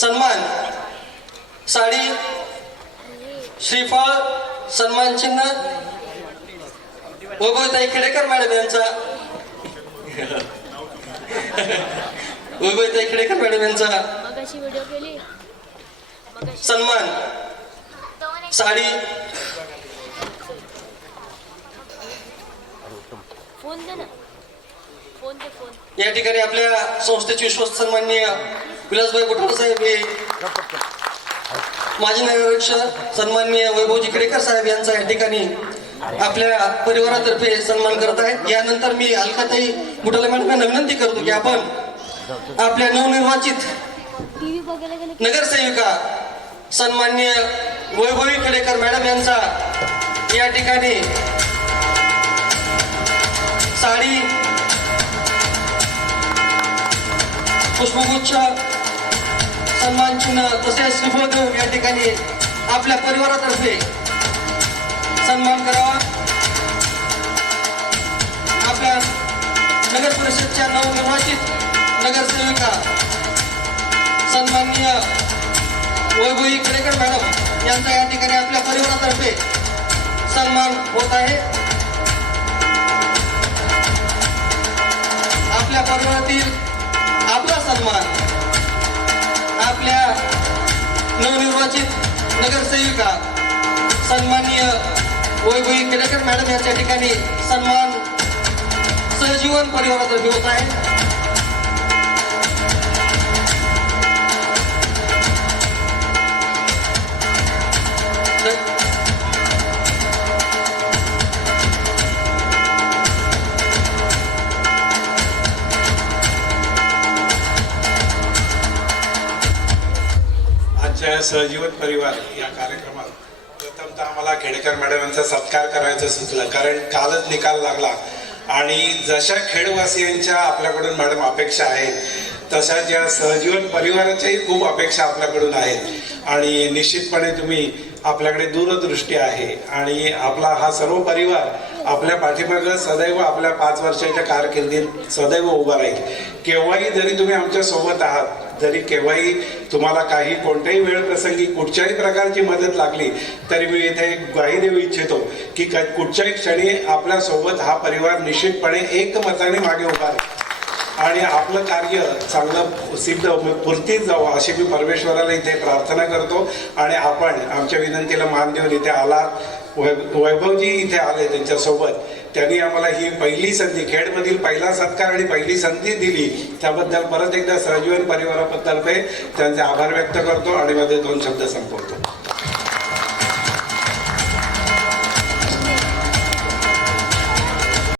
सन्मान. साडी श्रीफळ सन्मान चिन्ह. वैभवताई खेडेकर मॅडम यांचा. वैभवताई खेडेकर मॅडम यांचा. सन्मान. साडी. फोन या ठिकाणी आपल्या संस्थेचे विश्वस्त सन्माननीय विलासभाई बुटार साहेब हे माजी नगराध्यक्ष सन्माननीय वैभवजी खेडेकर साहेब यांचा या ठिकाणी आपल्या परिवारातर्फे सन्मान करत आहेत. यानंतर मी अलकाताई बुटाला मॅडम यांना विनंती करतो की आपण आपल्या नवनिर्वाचित नगरसेविका सन्माननीय वैभवी खेडेकर मॅडम यांचा या ठिकाणी पुष्पगुच्छ सन्मान चिन्ह तसेच श्रीफळ देऊन या ठिकाणी आपल्या परिवारातर्फे सन्मान करावा. आपल्या नगर परिषदच्या नवनिर्वाचित नगरसेविका सन्माननीय वैभवी खेडेकर मॅडम यांचा या ठिकाणी आपल्या परिवारातर्फे सन्मान होत आहे. नगरसेविका सन्माननीय वैभवी केळकर मॅडम यांच्या ठिकाणी सन्मान सहजीवन परिवाराचा व्यवसाय आहे. आमच्या सहजीवन परिवार या कार्यक्रमात प्रथमतः आम्हाला खेडेकर मॅडम यांचा सत्कार करायचं सुचलं. कारण कालच निकाल लागला. आणि जशा खेडवासियांच्या आपल्याकडून मॅडम अपेक्षा आहेत तशा ज्या सहजीवन परिवाराच्याही खूप अपेक्षा आपल्याकडून आहेत. आणि निश्चितपणे तुम्ही आपल्याकडे दूरदृष्टी आहे. आणि आपला हा सर्व परिवार आपल्या पाठीमागं सदैव आपल्या पाच वर्षाच्या कारकिर्दीत सदैव उभा राहील. केव्हाही जरी तुम्ही आमच्यासोबत आहात जरी केव्हाही तुम्हाला काही कोणत्याही वेळ प्रसंगी कुठच्याही प्रकारची मदत लागली तरी मी इथे एक ग्वाही देऊ इच्छितो की कुठच्याही क्षणी आपल्यासोबत हा परिवार निश्चितपणे एकमताने मागे उभा आहे आणि आपलं कार्य चांगलं सिद्ध पुरतीच जावं अशी मी परमेश्वराला इथे प्रार्थना करतो. आणि आपण आमच्या विनंतीला मान देऊन इथे आलात. वै वैभवजी इथे आले त्यांच्यासोबत. त्यांनी आम्हाला ही पहिली संधी खेडमधील पहिला सत्कार आणि पहिली संधी दिली त्याबद्दल परत एकदा सहजीवन परिवाराबद्दल त्यांचे आभार व्यक्त करतो आणि माझे दोन शब्द संपवतो.